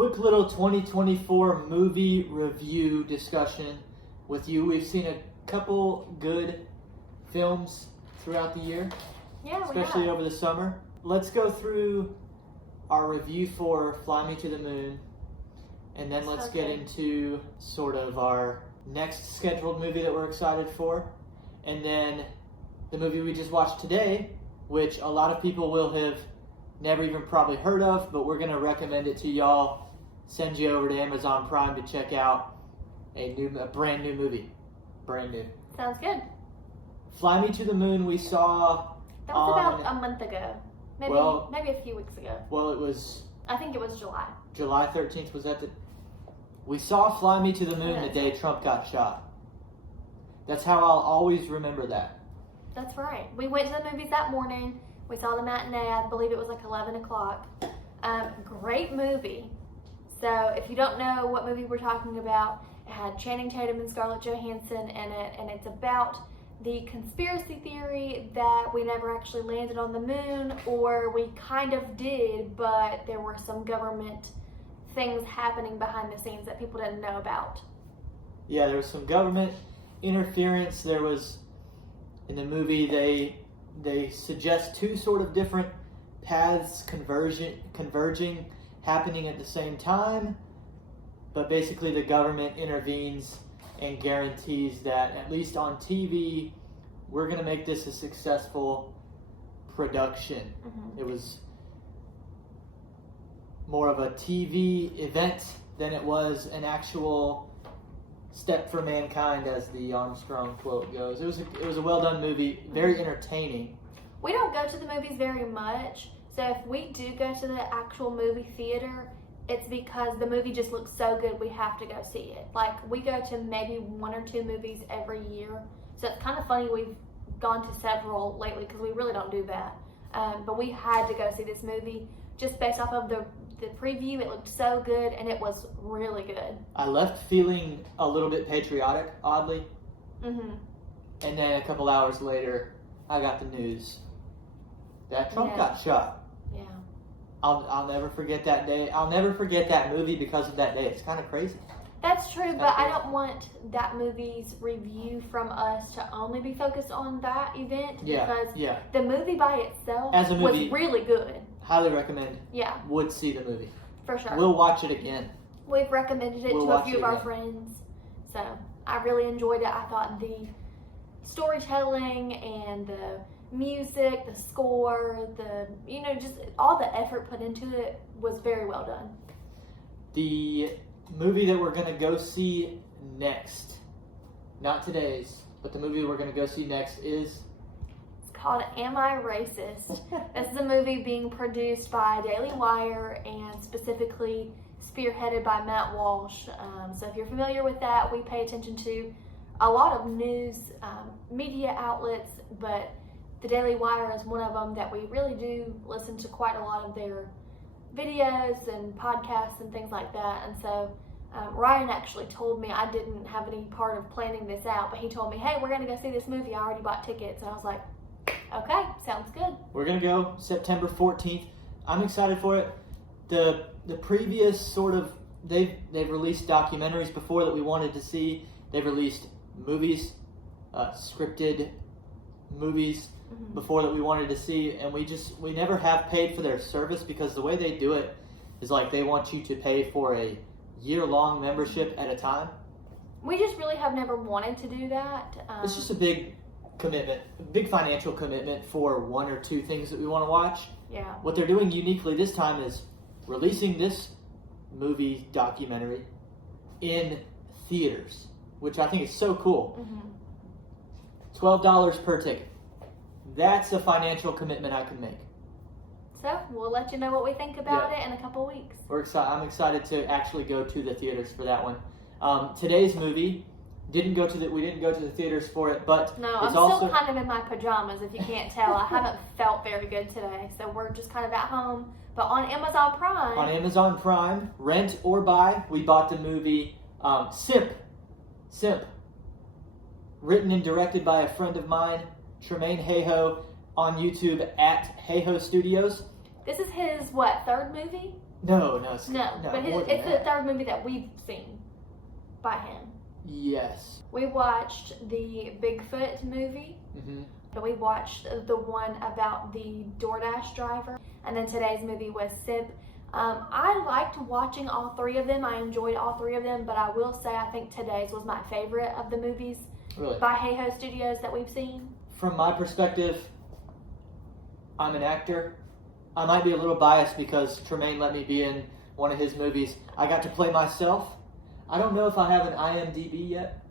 quick little 2024 movie review discussion with you. We've seen a couple good films throughout the year, especially over the summer. Let's go through our review for Fly Me to the Moon, and then let's get into sort of our next scheduled movie that we're excited for, and then the movie we just watched today, which a lot of people will have never even probably heard of, but we're going to recommend it to y'all, send you over to Amazon Prime to check out a brand new movie. Brand new. Sounds good. Fly Me to the Moon we saw That was about a month ago. Maybe a few weeks ago. Well, it was... I think it was July. July 13th, was that the... We saw Fly Me to the Moon the day Trump got shot. That's how I'll always remember that. That's right. We went to the movies that morning. We saw the matinee. I believe it was like 11 o'clock. Great movie. So if you don't know what movie we're talking about, it had Channing Tatum and Scarlett Johansson in it, and it's about the conspiracy theory that we never actually landed on the moon, or we kind of did, but there were some government things happening behind the scenes that people didn't know about. Yeah, there was some government interference. There was, in the movie, they suggest two sort of different paths converging, happening at the same time, but basically the government intervenes and guarantees that, at least on TV, we're going to make this a successful production. Mm-hmm. It was more of a TV event than it was an actual step for mankind, as the Armstrong quote goes. It was a well done movie, very entertaining. We don't go to the movies very much, so if we do go to the actual movie theater, it's because the movie just looks so good we have to go see it. Like, we go to maybe one or two movies every year, so it's kind of funny we've gone to several lately because we really don't do that. But we had to go see this movie just based off of the preview. It looked so good, and it was really good. I left feeling a little bit patriotic, oddly. Mm-hmm. And then a couple hours later, I got the news that Trump got shot. Yeah. I'll never forget that day. I'll never forget that movie because of that day. It's kind of crazy. That's true, but I don't want that movie's review from us to only be focused on that event, because the movie by itself was really good. Highly recommend. Yeah. Would see the movie. For sure. We'll watch it again. We've recommended it to a few of our friends. So I really enjoyed it. I thought the storytelling and the music, the score, just all the effort put into it was very well done. The movie that we're going to go see next, not today's, but the movie we're going to go see next is... It's called Am I Racist? This is a movie being produced by Daily Wire and specifically spearheaded by Matt Walsh. So if you're familiar with that, we pay attention to a lot of news media outlets, but the Daily Wire is one of them that we really do listen to quite a lot of their videos and podcasts and things like that. And so Ryan actually told me, I didn't have any part of planning this out, but he told me, hey, we're going to go see this movie. I already bought tickets. And I was like, okay, sounds good. We're going to go September 14th. I'm excited for it. The previous sort of, they've released documentaries before that we wanted to see. They've released movies, scripted movies before that we wanted to see, and we never have paid for their service, because the way they do it is like they want you to pay for a year-long membership at a time. We just really have never wanted to do that. It's just a big commitment, a big financial commitment for one or two things that we want to watch. Yeah. What they're doing uniquely this time is releasing this movie documentary in theaters, which I think is so cool. Mm-hmm. $12 per ticket. That's a financial commitment I can make. So we'll let you know what we think about it in a couple weeks. I'm excited to actually go to the theaters for that one. Today's movie we didn't go to the theaters for it, but I'm still kind of in my pajamas, if you can't tell. I haven't felt very good today, so we're just kind of at home. But on Amazon Prime. On Amazon Prime, rent or buy, we bought the movie Simp, written and directed by a friend of mine, Tremaine Hayhoe, on YouTube at Hayhoe Studios. This is his, third movie? No, But more than it's the that. third movie that we've seen by him. Yes. We watched the Bigfoot movie. Mm-hmm. We watched the one about the DoorDash driver. And then today's movie was Simp. I liked watching all three of them. I enjoyed all three of them. But I will say I think today's was my favorite of the movies by Hey Ho Studios that we've seen. From my perspective, I'm an actor. I might be a little biased because Tremaine let me be in one of his movies. I got to play myself. I don't know if I have an IMDb yet.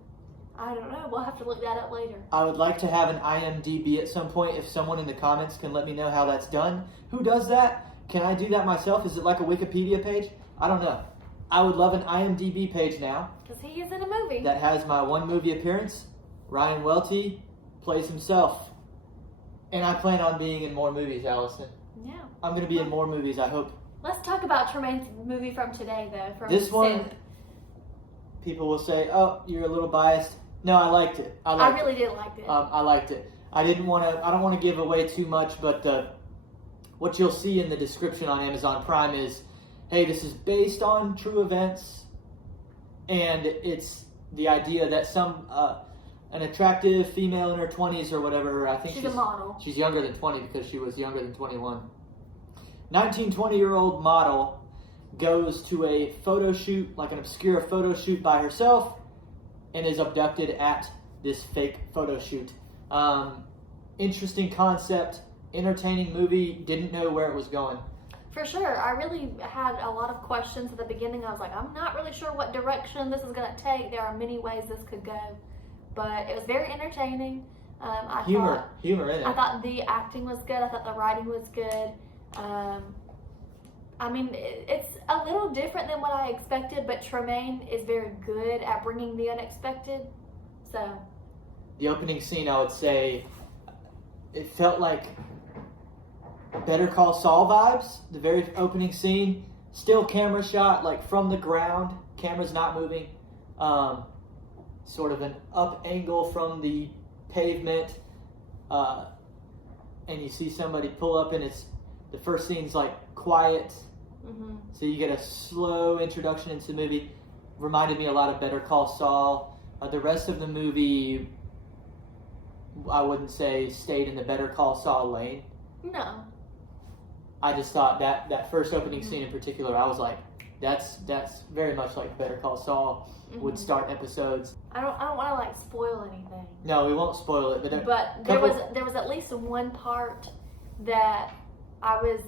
I don't know. We'll have to look that up later. I would like to have an IMDb at some point. If someone in the comments can let me know how that's done. Who does that? Can I do that myself? Is it like a Wikipedia page? I don't know. I would love an IMDb page now. Because he is in a movie. That has my one movie appearance. Ryan Welty plays himself. And I plan on being in more movies, Allison. Yeah. I'm going to be in more movies, I hope. Let's talk about Tremaine's movie from today, though. From This one, Simp. people will say, oh, you're a little biased. No, I liked it. I really did like it. I liked it. I don't want to give away too much, but what you'll see in the description on Amazon Prime is, hey, this is based on true events, and it's the idea that an attractive female in her 20s or whatever, I think she's a model. She's younger than 20 because she was younger than 21. 19-20-year-old model goes to a photo shoot, like an obscure photo shoot by herself, and is abducted at this fake photo shoot. Interesting concept, entertaining movie, didn't know where it was going. For sure. I really had a lot of questions at the beginning. I was like, I'm not really sure what direction this is going to take. There are many ways this could go. But it was very entertaining. Humor in it. I thought the acting was good. I thought the writing was good. I mean, it's a little different than what I expected, but Tremaine is very good at bringing the unexpected. So, the opening scene, I would say, it felt like Better Call Saul vibes. The very opening scene, still camera shot, like from the ground, camera's not moving. Sort of an up angle from the pavement, and you see somebody pull up, and the first scene's like quiet. mm-hmm. So you get a slow introduction into the movie. Reminded me a lot of Better Call Saul. The rest of the movie, I wouldn't say stayed in the Better Call Saul lane. No. I just thought that first opening scene in particular, I was like, that's very much like Better Call Saul would start episodes. I don't want to like spoil anything. No, we won't spoil it. But there was at least one part that I was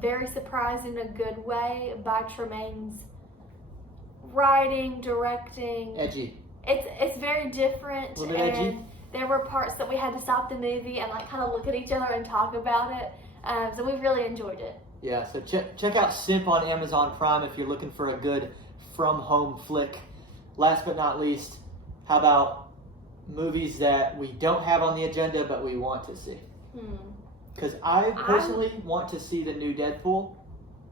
very surprised in a good way by Tremaine's writing, directing. Edgy. It's very different. A little bit edgy. There were parts that we had to stop the movie and like kind of look at each other and talk about it. So we really enjoyed it. Yeah, so check out Simp on Amazon Prime if you're looking for a good from-home flick. Last but not least, how about movies that we don't have on the agenda but we want to see? Because I personally want to see the new Deadpool.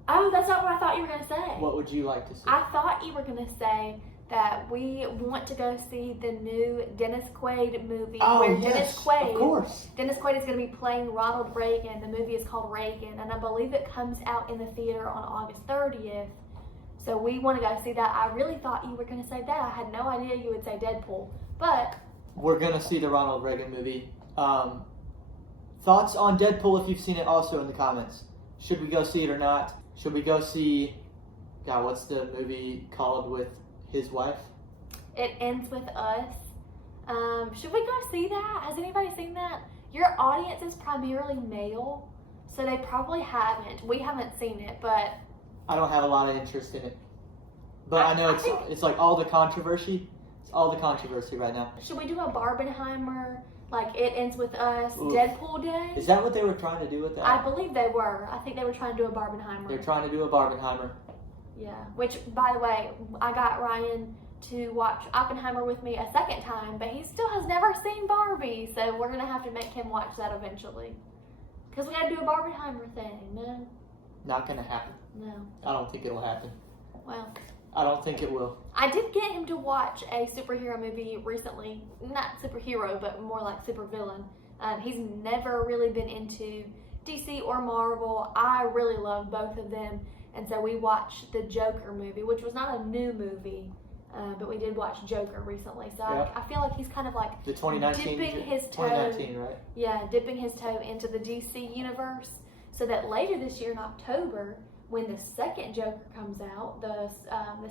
Oh, that's not what I thought you were going to say. What would you like to see? I thought you were going to say that we want to go see the new Dennis Quaid movie. Oh, where yes, of course. Dennis Quaid is going to be playing Ronald Reagan. The movie is called Reagan, and I believe it comes out in the theater on August 30th. So we want to go see that. I really thought you were going to say that. I had no idea you would say Deadpool. But we're going to see the Ronald Reagan movie. Thoughts on Deadpool if you've seen it also in the comments. Should we go see it or not? Should we go see, God, what's the movie called with his wife? It Ends With Us. Should we go see that? Has anybody seen that? Your audience is primarily male, so they probably haven't. We haven't seen it, but I don't have a lot of interest in it. But I know it's like all the controversy. It's all the controversy right now. Should we do a Barbenheimer, like It Ends With Us, Deadpool Day? Is that what they were trying to do with that? I believe they were. I think they were trying to do a Barbenheimer. They're trying to do a Barbenheimer. Yeah, which, by the way, I got Ryan to watch Oppenheimer with me a second time, but he still has never seen Barbie, so we're going to have to make him watch that eventually. Because we got to do a Barbenheimer thing, man. Not going to happen. No. I don't think it'll happen. Well, I don't think it will. I did get him to watch a superhero movie recently. Not superhero, but more like supervillain. He's never really been into DC or Marvel. I really love both of them. And so we watched the Joker movie, which was not a new movie, but we did watch Joker recently. So I feel like he's kind of like the 2019, dipping his toe. 2019, right? Yeah, dipping his toe into the DC universe, so that later this year in October, when the second Joker comes out, the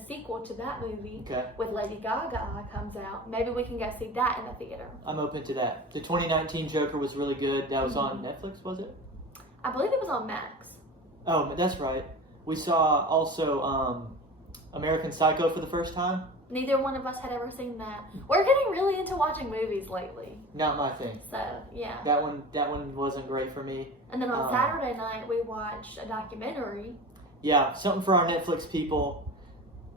sequel to that movie with Lady Gaga comes out, maybe we can go see that in the theater. I'm open to that. The 2019 Joker was really good. That was on Netflix, was it? I believe it was on Max. Oh, that's right. We saw also American Psycho for the first time. Neither one of us had ever seen that. We're getting really into watching movies lately. Not my thing. So, yeah. That one wasn't great for me. And then on Saturday night, we watched a documentary. Yeah, something for our Netflix people.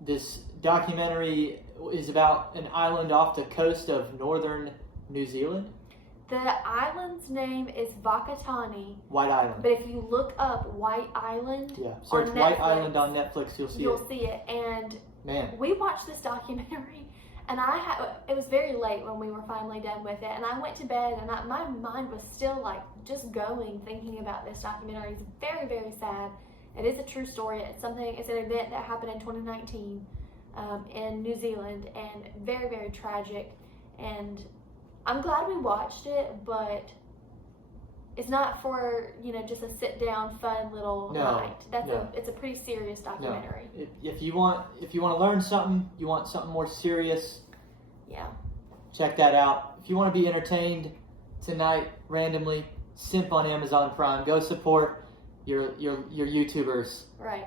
This documentary is about an island off the coast of northern New Zealand. The island's name is Wakatani. White Island. But if you look up White Island, search on White Netflix, Island on Netflix, you'll see it. And man, we watched this documentary, and it was very late when we were finally done with it, and I went to bed, and my mind was still like just going, thinking about this documentary. It's very, very sad. It is a true story. It's an event that happened in 2019 in New Zealand, and very, very tragic. And I'm glad we watched it, but it's not for, just a sit down, fun little night. It's a pretty serious documentary. No. If you want to learn something, you want something more serious. Yeah. Check that out. If you want to be entertained tonight randomly, simp on Amazon Prime. Go support your YouTubers. Right.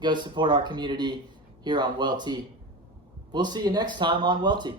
Go support our community here on Welty. We'll see you next time on Welty.